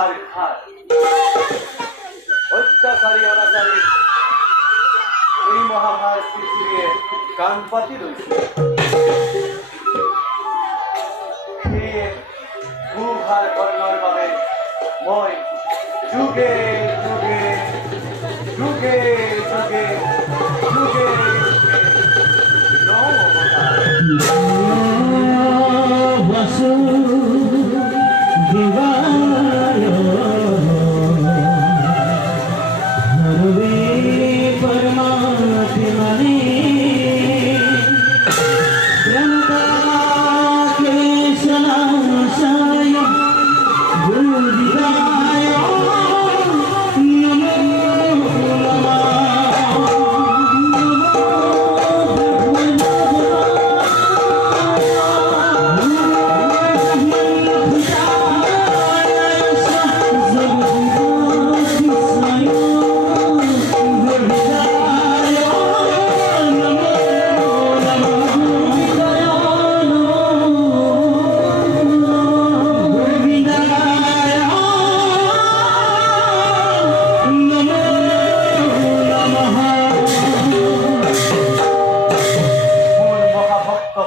গুহার ঘাট অত্যাচারী অনাচারী এই মহাভার পৃথিবীয়ে কাণ পাতি রয়েছে সেয়ে গুহার কর্ণর বাবে মই যুগে যুগে যুগে যুগে যুগে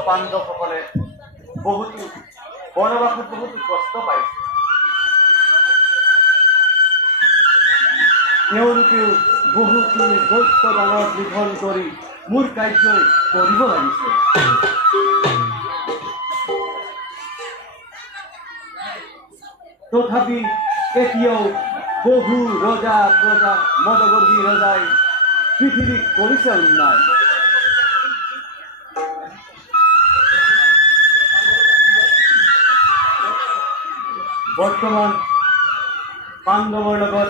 পাণ্ডৱসকলে বহুতো বনবাসত বহুতো কষ্ট পাইছে তেওঁলোকেও বহুতো দৈত্য দানৱ নিধন কৰি মোৰ কাৰ্য কৰিব লাগিছে তথাপি এতিয়াও বহু ৰজা প্ৰজা মদগৰ্ভী ৰজাই পৃথিৱীক কৰিছে উন্নয়ন বৰ্তমান পাণ্ডৱৰ লগত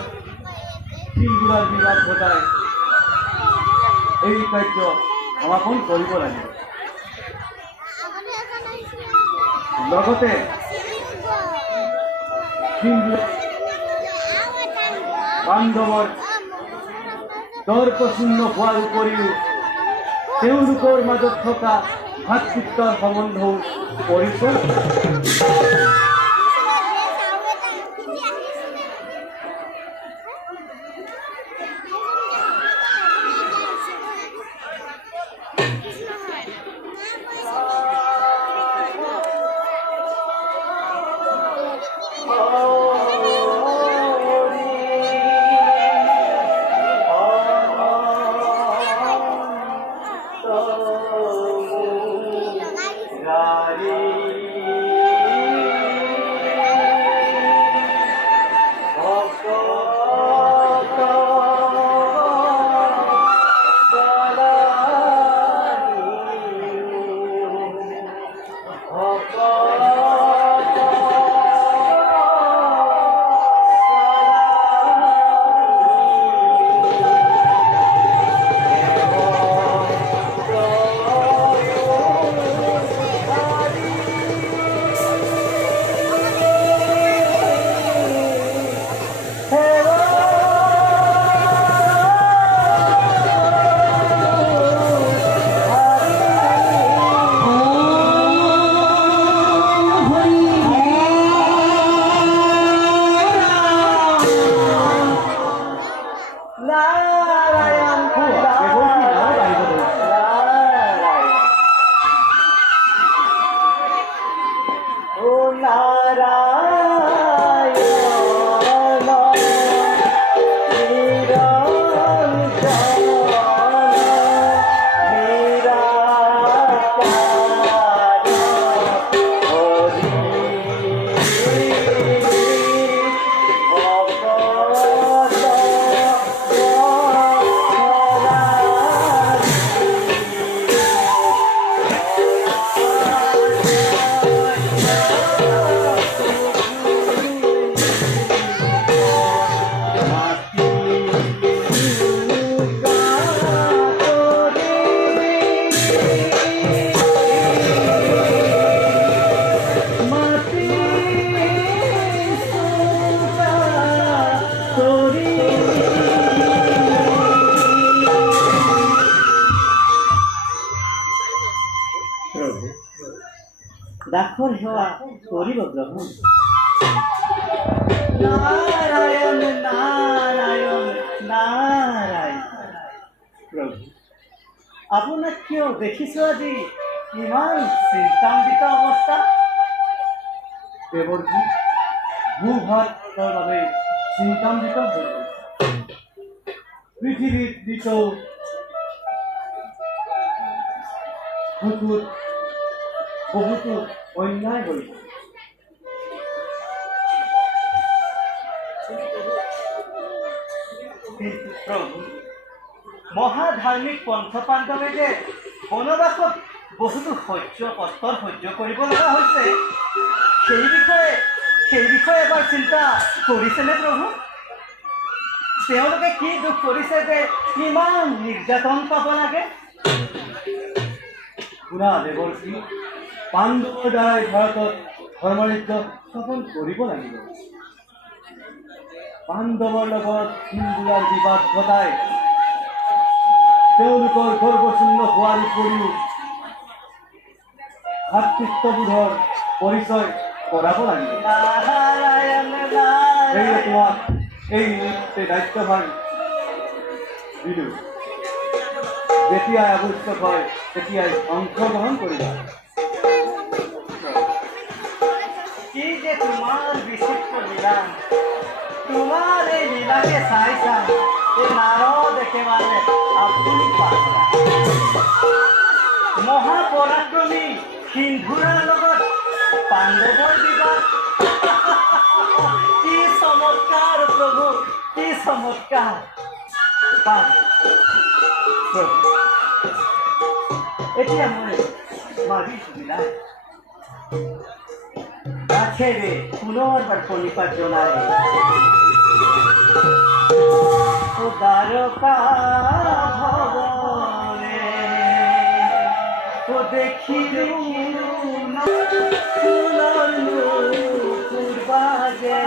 শিলগুৰাৰ বিবাদ ঘটাই এই কাৰ্য সমাপন কৰিব লাগিব লগতে পাণ্ডৱৰ তৰ্কশূন্য হোৱাৰ উপৰিও তেওঁলোকৰ মাজত থকা ভাতৃত্বৰ সম্বন্ধও পৰিচয় দাখল হেৱা কৰিব গ্ৰহণ নাৰায়ণ নাৰায়ণ নাৰায়ণ। প্ৰভু, আপোনাক কিয় দেখিছোঁ আজি ইমান চিন্তান্বিত অৱস্থা? দেৱৰজী, ভূভাতৰ বাবে চিন্তান্বিত হৈ পৃথিৱীত যিটো বুকুত বহুতো অন্যায় হৈছে। কিন্তু প্ৰভু, মহাধাৰ্মিক পঞ্চপাণ্ডৱে যে বনবাসত বহুতো কষ্টৰ সহ্য কৰিব লগা হৈছে, সেই বিষয়ে এবাৰ চিন্তা কৰিছেনে প্ৰভু? তেওঁলোকে কি দুখ কৰিছে যে ইমান নিৰ্যাতন পাব লাগে? শুনা দেৱৰ্ষি, পাণ্ডৱৰ দ্বাৰাই ভাৰতত ধৰ্মৰাজ্য স্থাপন কৰিব লাগিব। পাণ্ডৱৰ লগত হিন্দুৰ বিবাদ ঘটাই তেওঁলোকৰ গৰ্বশূন্য হোৱাৰ উপৰিও ভাতৃত্ববোধৰ পৰিচয় কৰাব লাগিব। তোমাক এই দায়িত্বভাৰ দিলোঁ। যেতিয়াই আৱশ্যক হয় তেতিয়াই অংশগ্ৰহণ কৰিবা। কি যে তোমাৰ বিচিত্ৰ লীলা! তোমাৰ এই লীলাকে চাই এই নাৰদ একেবাৰে আপুনি পাগলা। মহাপৰাক্ৰমী সিন্ধুৰাৰ লগত পাণ্ডৱৰ বিবাহ! কি চমৎকাৰ প্ৰভু, কি চমৎকাৰ! এতিয়া মই ভাবিছোঁ বিলাই গাছেৰে পুনৰবাৰ প্ৰণিপাত জনাই দ্বাৰকা ভৱনে দেখিলোঁ ফুলৰ পূৰ্বাগে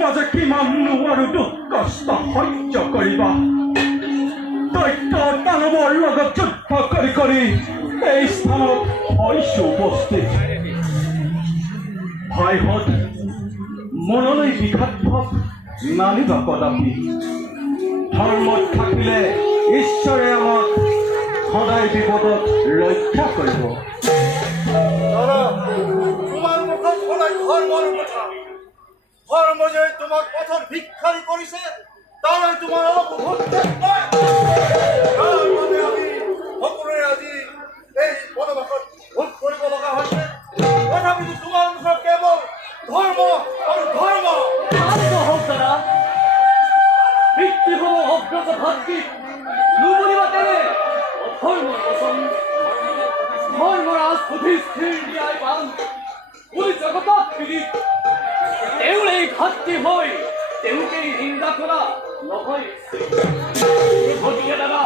মাঝে কিমান আৰু দুখ কষ্ট সহ্য কৰিবা। দৈত্য দানৱৰ লগত যুদ্ধ কৰি কৰি এই স্থানত হৈছো উপস্থিত। ভাইহঁত, মনলৈ বিঘাত ভাৱ নানিবা কদাপি। ধৰ্মত থাকিলে ঈশ্বৰে আমাক সদায় বিপদত ৰক্ষা কৰিব। ধৰ্ম যে তোমাক পথৰ ভিক্ষাৰী কৰিছে, তাৰে তোমাৰ আমি সকলোৱে আজি এই বনবাসত ভোগ কৰিব লগা হৈছে। তথাপিতো জাগ্ৰত ভাতৃ নুবুলিবা তেনে অধৰ্মৰ বচন ধৰ্মৰাজ সুধিষ্ঠিৰ ন্যায় পান বুলি জগতত পীড়িত তেওঁৰ এই ভাতৃ হৈ তেওঁকেই নিন্দা কৰা নহয় গতিকে দাদা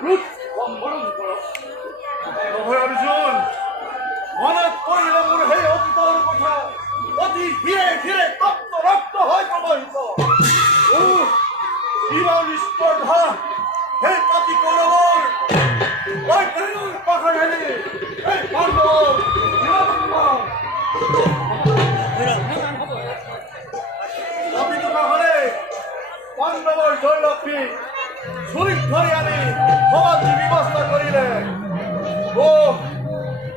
ৰোধ সম্বৰণ কৰক নহয় অৰ্জুন মনত পৰিলে মোৰ সেই অন্তৰ কথা অতি ধীৰে ধীৰে তপ্ত ৰক্ত হৈ প্ৰবাহিত ইমান স্পৰ্ধা সেই পাতি কৌৰৱৰ পাহাৰেৰে এই পাণ্ডৱ পাপিটো পাহাৰে পাণ্ডৱৰ জয়লক্ষ্মী চুৰিত ধৰি আনি সমাধি ব্যৱস্থা কৰিলে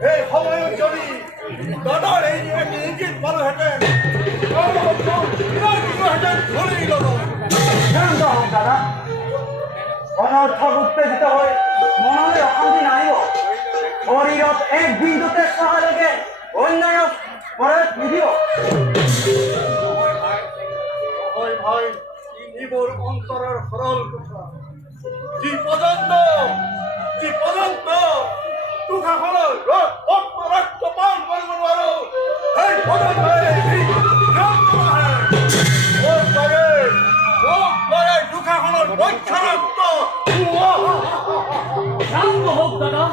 এই সময়ত যদি দাদাৰ এই ইংগিত পালোহেঁতেন ধৰি ল'ব শান্ত হওক দাদা অনৰ্থক উত্তেজিত হৈ মনলৈ অশান্তি নাহিব শৰীৰত এক বিন্দুতে চহালৈকে অন্যায়ক প্ৰয়োগ নিদিব হয় ভাই এইবোৰ অন্তৰৰ সৰল কথা যি পৰ্যন্ত তুষাখনৰ ৰক্ত পান কৰিব নোৱাৰো সেই পৰ্যন্ত দুখাখনৰ বক্ষৰক্ত শান্ত হওক দাদা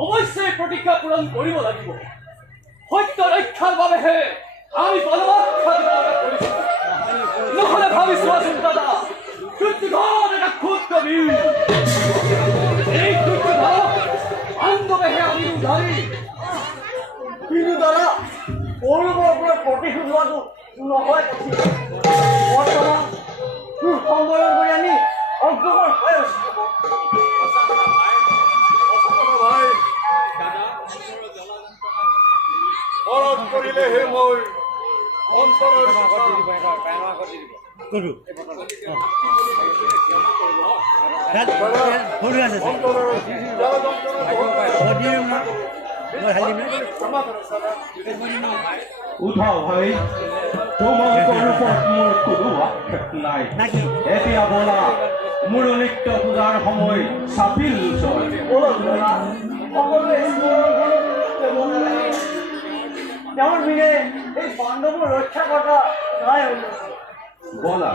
অৱশ্যেই প্ৰতিজ্ঞা পূৰণ কৰিব লাগিব সত্য ৰক্ষাৰ বাবেহে আমি বলবৎ কৰিছো নহলে ভাবি চোৱাচোন দাদা দুৰ্যোধন এটা ক্ষুদ্ৰ বীৰ এই দুৰ্যোধনক পাণ্ডৱেহে আমি উদ্ধাৰি কিন্তু দাদা কৌৰৱৰ পৰা প্ৰতিশোধ লোৱাটো নহয় বৰ্তমান সুসম্বৰণ কৰি আমি অগ্ৰসৰ হৈ আছো ভাই মনত কৰিলেহে মই অন্তৰৰ উঠাও ভাই তোমালোকৰ ওপৰত মোৰ কোনো আক্ষেপ নাই এতিয়া বলা মোৰ নিত্য পূজাৰ সময় চাপিল সকলোৱে তেওঁৰ বিনে এই পাণ্ডৱৰ ৰক্ষা কৰা নাই বলা